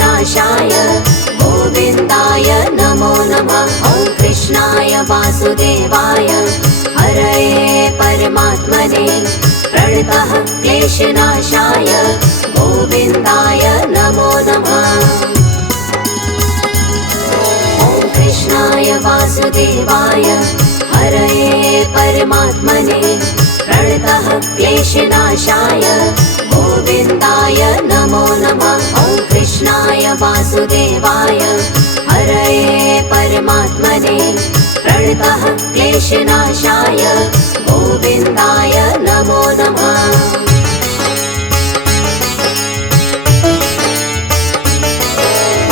क्लेशनाशाय गोविन्दाय नमो नमः। ॐ कृष्णाय वासुदेवाय हरये परमात्मने प्रणतः क्लेशनाशाय गोविन्दाय नमो नमः। ॐ कृष्णाय वासुदेवाय हरये परमात्मने प्रणतः क्लेशनाशाय गोविन्दाय नमो नमः। ॐ कृष्णाय वासुदेवाय हरये परमात्मने प्रणतः क्लेशनाशाय गोविन्दाय नमो नमः।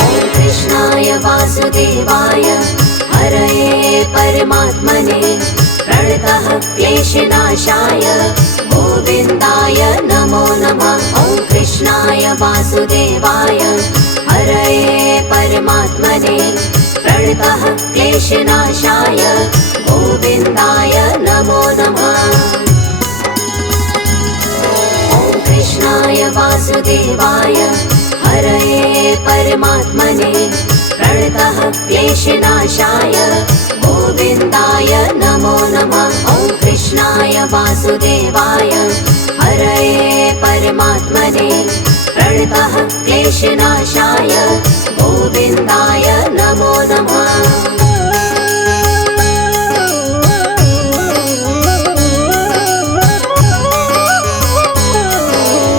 ॐ कृष्णाय वासुदेवाय हरये परमात्मने प्रणतः क्लेशनाशाय गोविन्दाय नमो नमः। ॐ कृष्णाय वासुदेवाय हरये परमात्मने प्रणतः क्लेशनाशाय गोविन्दाय नमो नमः। ॐ कृष्णाय वासुदेवाय हरये परमात्मने प्रणतः क्लेशनाशाय गोविन्दाय नमो नमः। ॐ कृष्णाय वासुदेवाय हरये परमात्मने प्रणतः क्लेशनाशाय गोविन्दाय नमो नमः।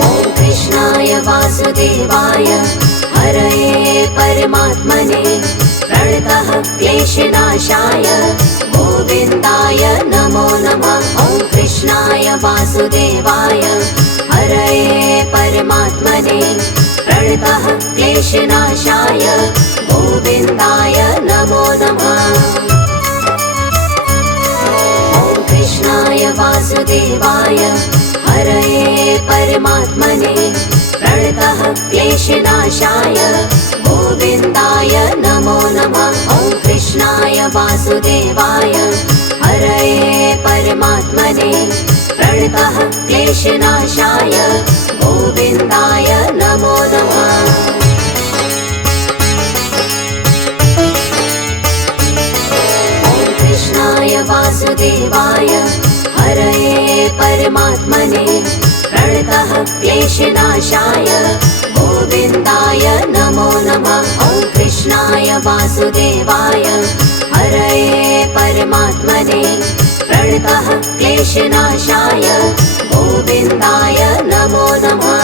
ॐ कृष्णाय वासुदेवाय हरये परमात्मने प्रणतः क्लेशनाशाय गोविन्दाय नमो नमः। ॐ कृष्णाय वासुदेवाय हरये परमात्मने प्रणतः क्लेशनाशाय गोविन्दाय नमो नमः। ॐ कृष्णाय वासुदेवाय हरये परमात्मने प्रणतः क्लेशनाशाय गोविन्दाय नमो नमः। ॐ कृष्णाय वासुदेवाय हरये परमात्मने प्रणतः क्लेशनाशाय गोविन्दाय नमो नमः। ॐ कृष्णाय वासुदेवाय हरये परमात्मने प्रणतः क्लेशनाशाय गोविन्दाय नमो नमः। ॐ कृष्णाय वासुदेवाय हरये परमात्मने प्रणतः क्लेशनाशाय गोविन्दाय नमो नमः।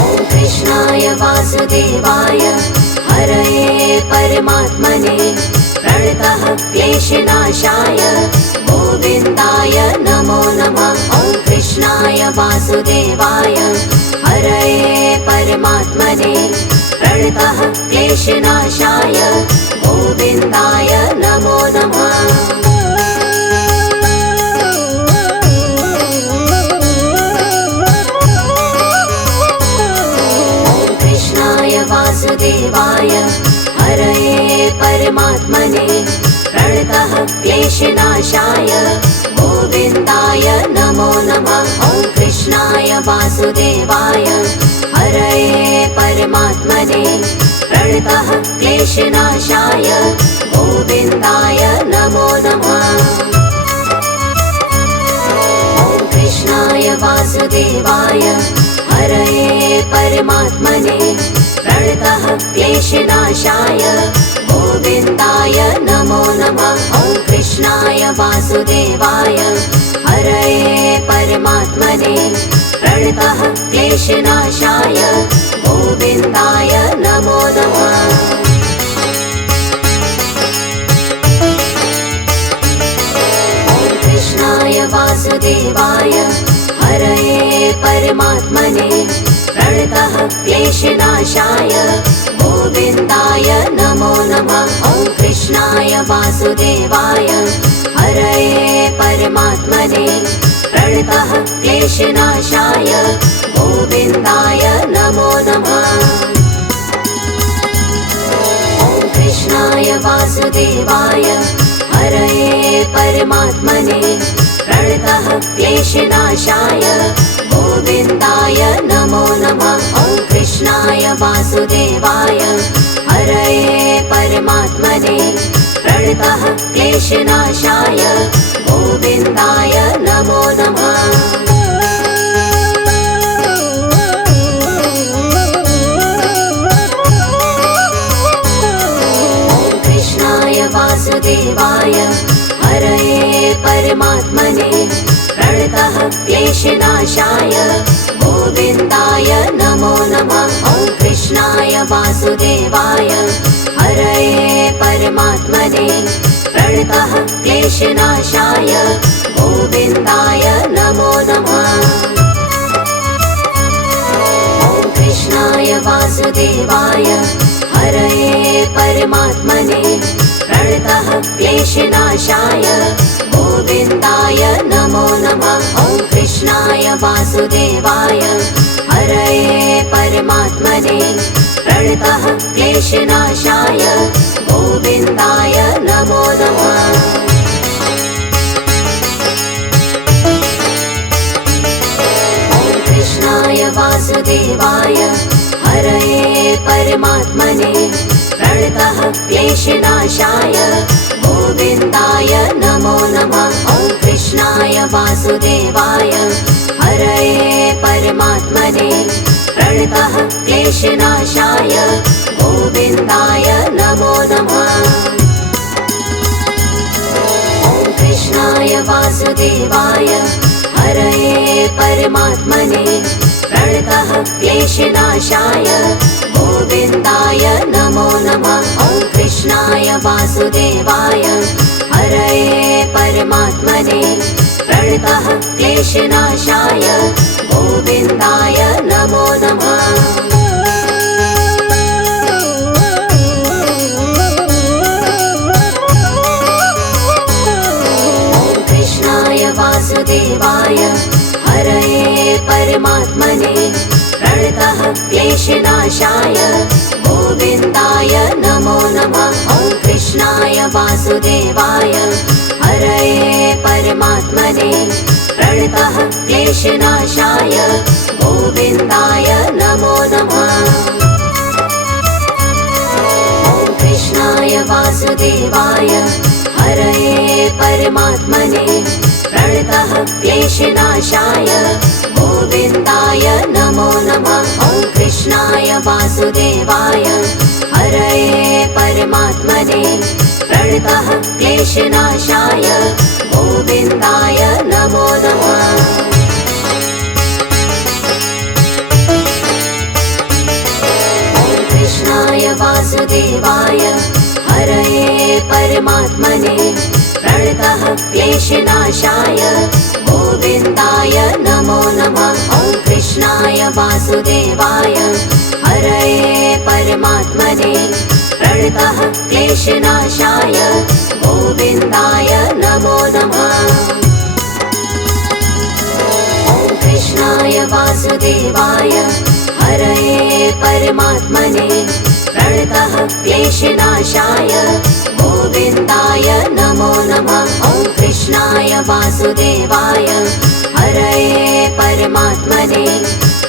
ॐ कृष्णाय वासुदेवाय हरये परमात्मने प्रणतः क्लेशनाशाय गोविन्दाय नमो नमः। ॐ कृष्णाय वासुदेवाय हरये परमात्मने प्रणतः क्लेशनाशाय गोविन्दाय नमो नमः। ॐ कृष्णाय वासुदेवाय हरये परमात्मने प्रणतः क्लेशनाशाय गोविन्दाय नमो नमः। ॐ कृष्णाय वासुदेवाय हरये परमात्मने प्रणतः क्लेशनाशाय गोविन्दाय नमो नमः। ॐ कृष्णाय वासुदेवाय हरये परमात्मने प्रणतः क्लेशनाशाय गोविन्दाय नमो नमः। ॐ कृष्णाय वासुदेवाय हरये परमात्मने प्रणतः क्लेशनाशाय गोविन्दाय नमो नमः। ॐ कृष्णाय वासुदेवाय हरये परमात्मने प्रणतः क्लेशनाशाय गोविन्दाय नमो नमः। ॐ कृष्णाय वासुदेवाय हरये परमात्मने प्रणतः क्लेशनाशाय गोविन्दाय नमो नमः। ॐ कृष्णाय वासुदेवाय हरये परमात्मने प्रणतः क्लेशनाशाय गोविन्दाय नमो नमः। ॐ वासुदेवाय हरये परमात्मने प्रणतः क्लेशनाशाय गोविन्दाय नमो नमः। वासुदेवाय हरये परमात्मने प्रणतः क्लेशनाशाय गोविन्दाय नमो नमः। ॐ कृष्णाय वासुदेवाय हरये परमात्मने प्रणतः क्लेशनाशाय गोविन्दाय नमो नमः। ॐ कृष्णाय वासुदेवाय हरये परमात्मने प्रणतः क्लेशनाशाय गोविन्दाय नमो नमः। ॐ कृष्णाय वासुदेवाय हरये परमात्मने प्रणतः क्लेशनाशाय गोविन्दाय नमो नमः। ॐ कृष्णाय वासुदेवाय हरये परमात्मने प्रणतः क्लेशनाशाय गोविन्दाय नमो नमः। ॐ कृष्णाय वासुदेवाय हरये परमात्मने प्रणतः क्लेशनाशाय गोविन्दाय नमो नमः। ॐ कृष्णाय वासुदेवाय हरये परमात्मने प्रणतः क्लेशनाशाय गोविन्दाय नमो नमः। ॐ कृष्णाय वासुदेवाय हरये परमात्मने प्रणतः क्लेशनाशाय गोविन्दाय नमो नमः। ॐ कृष्णाय वासुदेवाय हरये परमात्मने प्रणतः क्लेशनाशाय गोविन्दाय नमो नमः। ॐ कृष्णाय वासुदेवाय हरये परमात्मने प्रणतः क्लेशनाशाय गोविन्दाय नमो नमः। ॐ कृष्णाय वासुदेवाय हरये परमात्मने प्रणतः क्लेशनाशाय गोविन्दाय नमो नमः। ॐ कृष्णाय वासुदेवाय हरये परमात्मने प्रणतः क्लेशनाशाय गोविन्दाय नमो नमः। ॐ कृष्णाय वासुदेवाय हरये परमात्मने प्रणतः क्लेशनाशाय गोविन्दाय नमो नमः। ॐ कृष्णाय वासुदेवाय हरये परमात्मने प्रणतः क्लेशनाशाय गोविन्दाय नमो नमः। ॐ कृष्णाय वासुदेवाय हरये परमात्मने प्रणतः क्लेशनाशाय गोविन्दाय नमो नमः। ॐ कृष्णाय वासुदेवाय हरये परमात्मने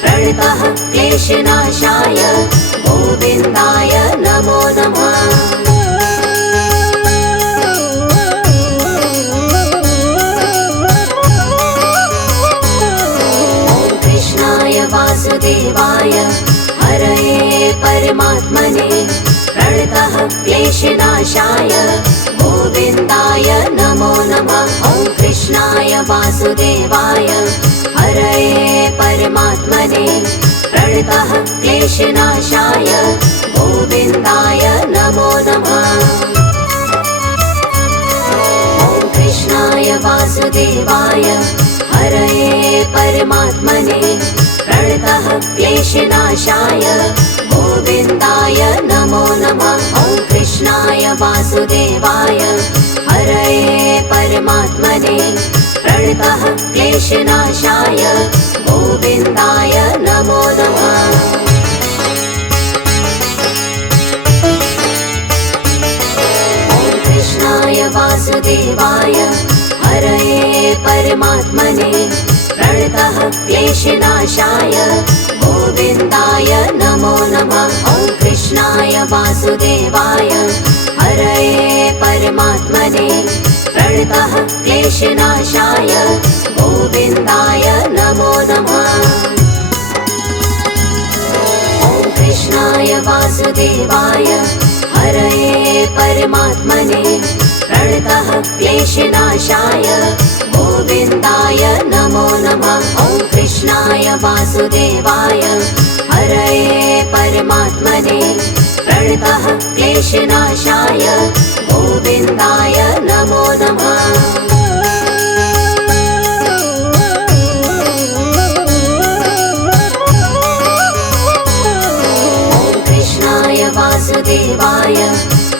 प्रणतः क्लेशनाशाय गोविन्दाय नमो नमः। ॐ कृष्णाय वासुदेवाय हरये परमात्मने प्रणतः क्लेशनाशाय गोविन्दाय नमो नमः। ॐ कृष्णाय वासुदेवाय हरये परमात्मने प्रणतः क्लेशनाशाय गोविन्दाय नमो नमः। ॐ कृष्णाय वासुदेवाय हरये परमात्मने प्रणतः क्लेशनाशाय गोविन्दाय नमो नमः। ॐ कृष्णाय वासुदेवाय हरये परमात्मने प्रणतः क्लेशनाशाय गोविन्दाय नमो नमः। ॐ कृष्णाय वासुदेवाय हरये परमात्मने प्रणतः क्लेशनाशाय गोविन्दाय नमो नमः। वासुदेवाय हरये परमात्मने प्रणतः क्लेशनाशाय गोविन्दाय नमो नमः। ॐ कृष्णाय वासुदेवाय हरये परमात्मने प्रणतः क्लेशनाशाय गोविन्दाय नमो नमः। ॐ कृष्णाय वासुदेवाय हरये परमात्मने प्रणतः क्लेशनाशाय गोविन्दाय नमो नमः। ॐ कृष्णाय वासुदेवाय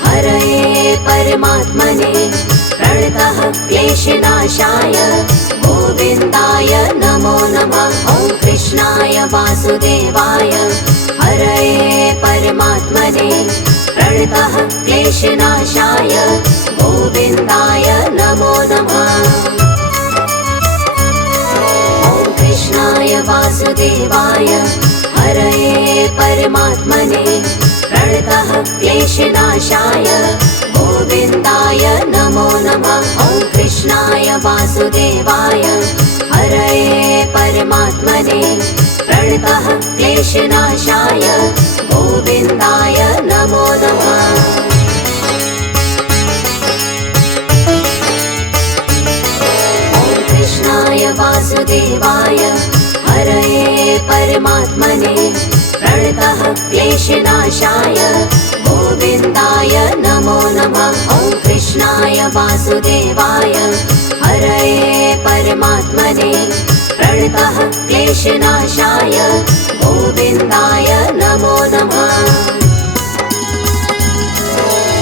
हरये परमात्मने प्रणतः क्लेशनाशाय गोविन्दाय नमो नमः। ॐ कृष्णाय वासुदेवाय हरये परमात्मने प्रणतः क्लेशनाशाय गोविन्दाय नमो नमः। ॐ कृष्णाय वासुदेवाय हरये परमात्मने प्रणतः क्लेशनाशाय गोविन्दाय नमो नमः। ॐ कृष्णाय वासुदेवाय हरये परमात्मने प्रणतः क्लेशनाशाय गोविन्दाय नमो नमः। ॐ कृष्णाय वासुदेवाय हरये परमात्मने प्रणतः क्लेशनाशाय गोविन्दाय नमो नमः। ॐ कृष्णाय वासुदेवाय हरये परमात्मने प्रणतः क्लेशनाशाय गोविन्दाय नमो नमः।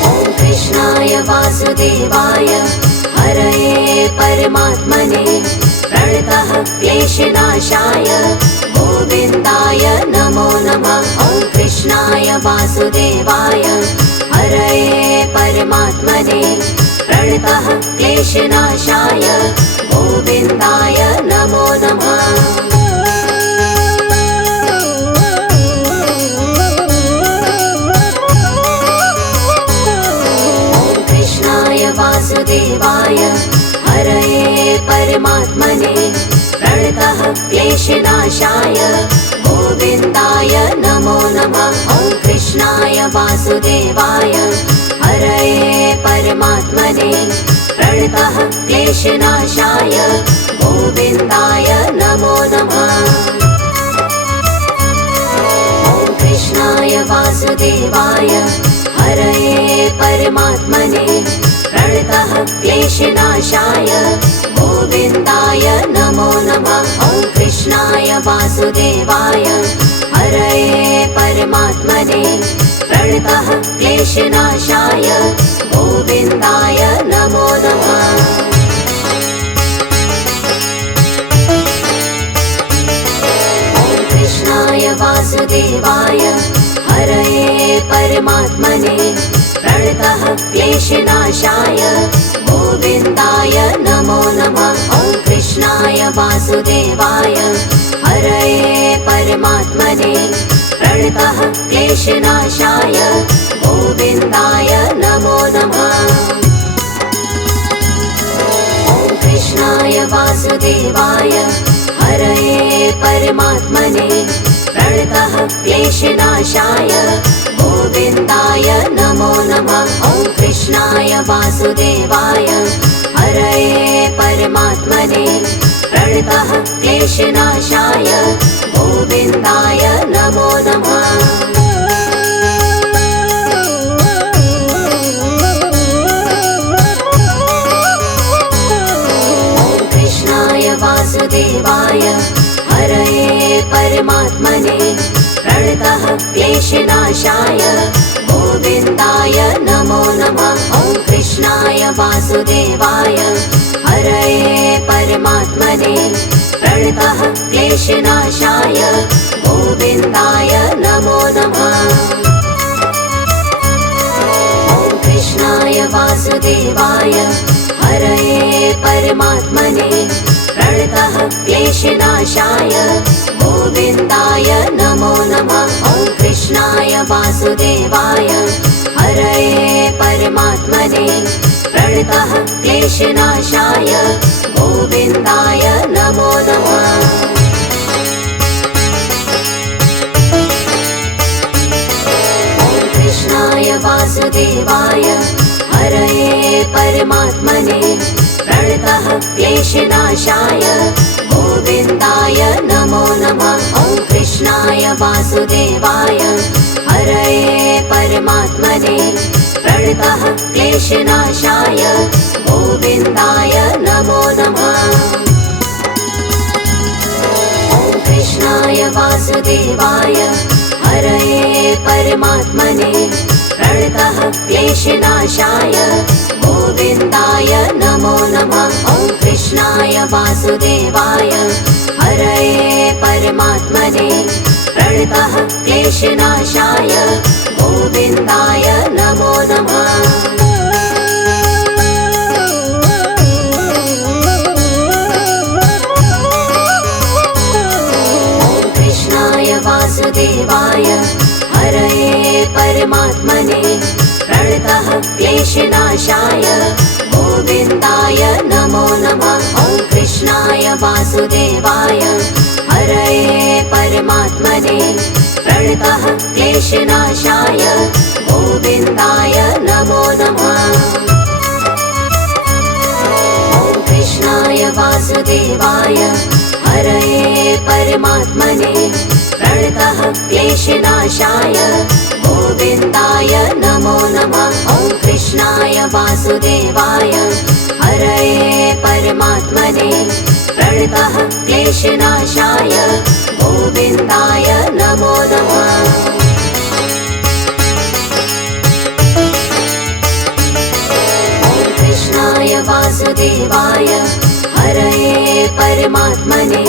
ॐ कृष्णाय वासुदेवाय हरये परमात्मने प्रणतः क्लेशनाशाय गोविन्दाय नमो नमः। ॐ कृष्णाय वासुदेवाय हरये परमात्मने प्रणतः क्लेशनाशाय गोविन्दाय नमो नमः। ॐ कृष्णाय वासुदेवाय हरये परमात्मने प्रणतः क्लेशनाशाय गोविन्दाय नमो नमः। ॐ कृष्णाय वासुदेवाय हरये परमात्मने प्रणतः क्लेशनाशाय गोविन्दाय नमो नमः। ॐ कृष्णाय वासुदेवाय हरये परमात्मने प्रणतः क्लेशनाशाय गोविन्दाय नमो नमः। ॐ कृष्णाय वासुदेवाय हरये परमात्मने प्रणतः क्लेशनाशाय गोविन्दाय नमो नमः। ॐ कृष्णाय वासुदेवाय हरये परमात्मने प्रणतः क्लेशनाशाय गोविन्दाय नमो नमः। ॐ कृष्णाय वासुदेवाय हरये परमात्मने प्रणतः क्लेशनाशाय गोविन्दाय नमो नमः। ॐ कृष्णाय वासुदेवाय हरये परमात्मने प्रणतः क्लेशनाशाय गोविन्दाय नमो नमः। ॐ कृष्णाय वासुदेवाय हरये परमात्मने प्रणतः क्लेशनाशाय गोविन्दाय नमो नमः। ॐ कृष्णाय वासुदेवाय हरये परमात्मने प्रणतः क्लेशनाशाय गोविन्दाय नमो नमः। ॐ कृष्णाय वासुदेवाय हरये परमात्मने प्रणतः क्लेशनाशाय गोविन्दाय नमो नमः। ॐ कृष्णाय वासुदेवाय हरये परमात्मने प्रणतः क्लेशनाशाय गोविन्दाय नमो नमः। ॐ कृष्णाय वासुदेवाय क्लेशनाशाय गोविन्दाय नमो नमः। कृष्णाय वासुदेवाय हरये परमात्मने प्रणतः क्लेशनाशाय गोविन्दाय नमो नमः। ॐ कृष्णाय वासुदेवाय हरये परमात्मने प्रणतः क्लेशनाशाय गोविन्दाय नमो नमः। ॐ कृष्णाय वासुदेवाय हरये परमात्मने प्रणतः क्लेशनाशाय गोविन्दाय नमो नमः। ॐ कृष्णाय वासुदेवाय हरये परमात्मने प्रणतः क्लेशनाशाय गोविन्दाय नमो नमः। वासुदेवाय हरये परमात्मने प्रणतः क्लेशनाशाय गोविन्दाय नमो नमः। ॐ कृष्णाय वासुदेवाय हरये परमात्मने प्रणतः क्लेशनाशाय गोविन्दाय नमो नमः। ॐ कृष्णाय वासुदेवाय हरये परमात्मने प्रणतः क्लेशनाशाय गोविन्दाय नमो नमः। ॐ कृष्णाय वासुदेवाय हरये परमात्मने प्रणतः क्लेशनाशाय गोविन्दाय नमो नमः। ॐ कृष्णाय वासुदेवाय हरये परमात्मने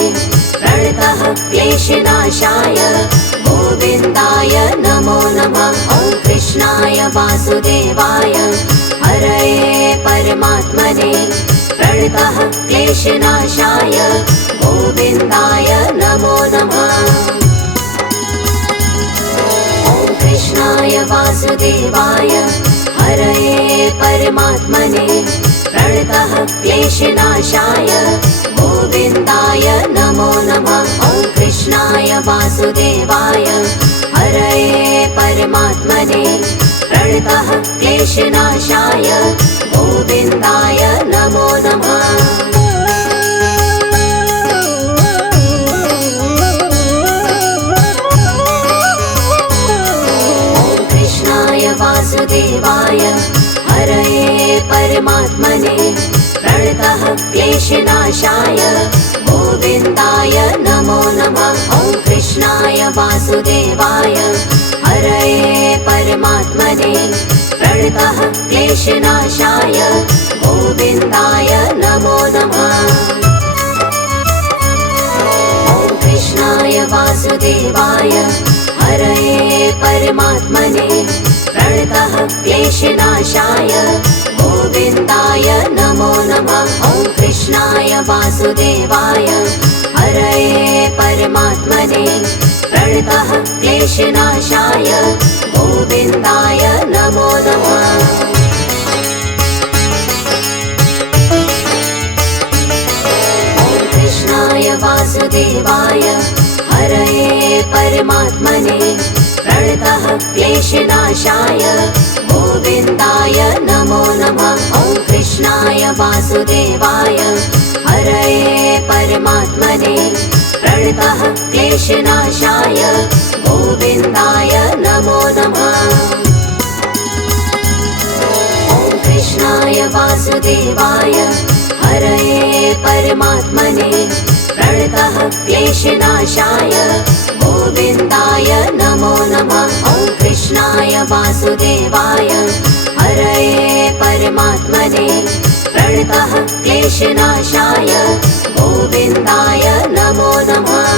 प्रणतः क्लेशनाशाय गोविन्दाय नमो नमः। ॐ कृष्णाय वासुदेवाय हरये परमात्मने प्रणतः क्लेशनाशाय गोविन्दाय नमो नमः। ॐ कृष्णाय वासुदेवाय हरये परमात्मने प्रणतः क्लेशनाशाय गोविन्दाय नमो नमः। ॐ कृष्णाय वासुदेवाय हरये परमात्मने प्रणतः क्लेशनाशाय गोविन्दाय नमो नमः। ॐ कृष्णाय वासुदेवाय हरये परमात्मने प्रणतः क्लेशनाशाय गोविन्दाय नमो नमः। ॐ कृष्णाय वासुदेवाय हरये परमात्मने प्रणतः क्लेशनाशाय गोविन्दाय नमो नमः। ॐ कृष्णाय वासुदेवाय हरये परमात्मने प्रणतः क्लेशनाशाय गोविन्दाय नमो नमः। ॐ कृष्णाय वासुदेवाय हरये परमात्मने प्रणतः क्लेशनाशाय गोविन्दाय नमो नमः। ॐ कृष्णाय वासुदेवाय हरये परमात्मने प्रणतः क्लेशनाशाय गोविन्दाय नमो नमः। ॐ कृष्णाय वासुदेवाय हरये परमात्मने प्रणतः क्लेशनाशाय गोविन्दाय नमो नमः। ॐ कृष्णाय वासुदेवाय हरये परमात्मने प्रणतः क्लेशनाशाय गोविन्दाय नमो नमः। ॐ कृष्णाय वासुदेवाय हरये परमात्मने प्रणतः क्लेशनाशाय गोविन्दाय नमो नमः।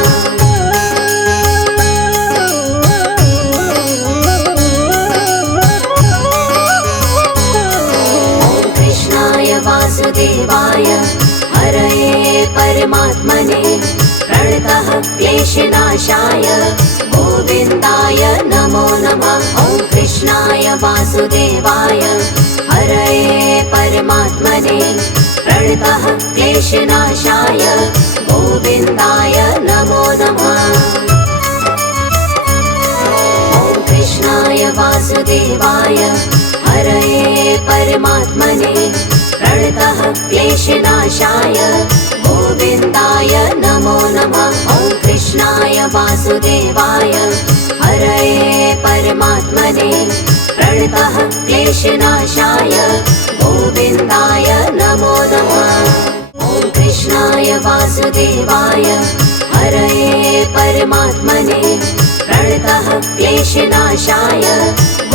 ॐ कृष्णाय वासुदेवाय हरये परमात्मने प्रणतः क्लेशनाशाय गोविन्दाय नमो नमः। ॐ कृष्णाय वासुदेवाय हरये परमात्मने प्रणतः क्लेशनाशाय गोविन्दाय नमो नमः। ॐ कृष्णाय वासुदेवाय हरये परमात्मने प्रणतः क्लेशनाशाय गोविन्दाय नमो नमः। ॐ कृष्णाय वासुदेवाय हरये परमात्मने प्रणतः क्लेशनाशाय गोविन्दाय नमो नमः। ॐ कृष्णाय वासुदेवाय हरये परमात्मने प्रणतः क्लेशनाशाय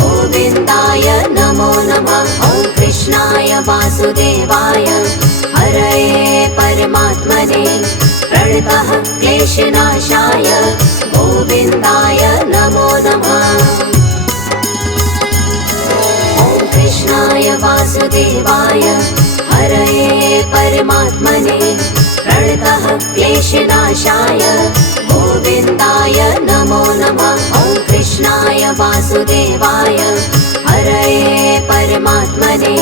गोविन्दाय नमो नमः। ॐ कृष्णाय वासुदेवाय हरये परमात्मने प्रणतः क्लेशनाशाय गोविन्दाय नमो नमः। ॐ कृष्णाय वासुदेवाय हरये परमात्मने प्रणतः क्लेशनाशाय गोविन्दाय नमो नमः। ॐ कृष्णाय वासुदेवाय हरये परमात्मने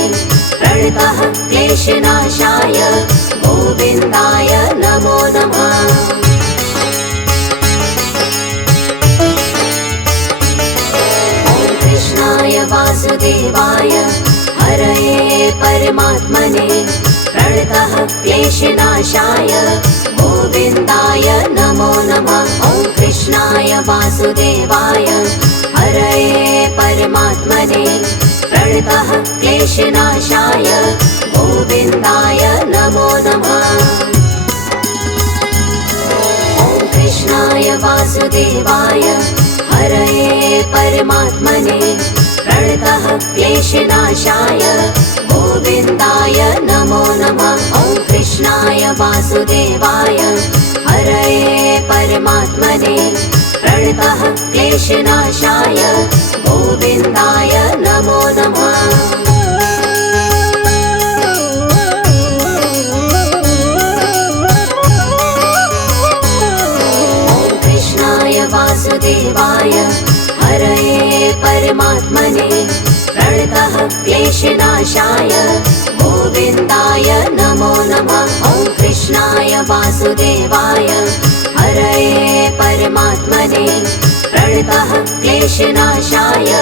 प्रणतः क्लेशनाशाय गोविन्दाय नमो नमः। ॐ कृष्णाय वासुदेवाय हरये परमात्मने प्रणतः क्लेशनाशाय गोविन्दाय नमो नमः। ॐ कृष्णाय वासुदेवाय हरये परमात्मने प्रणतः क्लेशनाशाय गोविन्दाय नमो नमः। ॐ कृष्णाय वासुदेवाय हरये परमात्मने प्रणतः क्लेशनाशाय गोविन्दाय नमो नमः। ॐ कृष्णाय वासुदेवाय हरये परमात्मने प्रणतः क्लेशनाशाय गोविन्दाय नमो नमः। ॐ कृष्णाय वासुदेवाय हरये परमात्मने प्रणतः क्लेशनाशाय गोविन्दाय नमो नमः। ॐ कृष्णाय वासुदेवाय हरये परमात्मने प्रणतः क्लेशनाशाय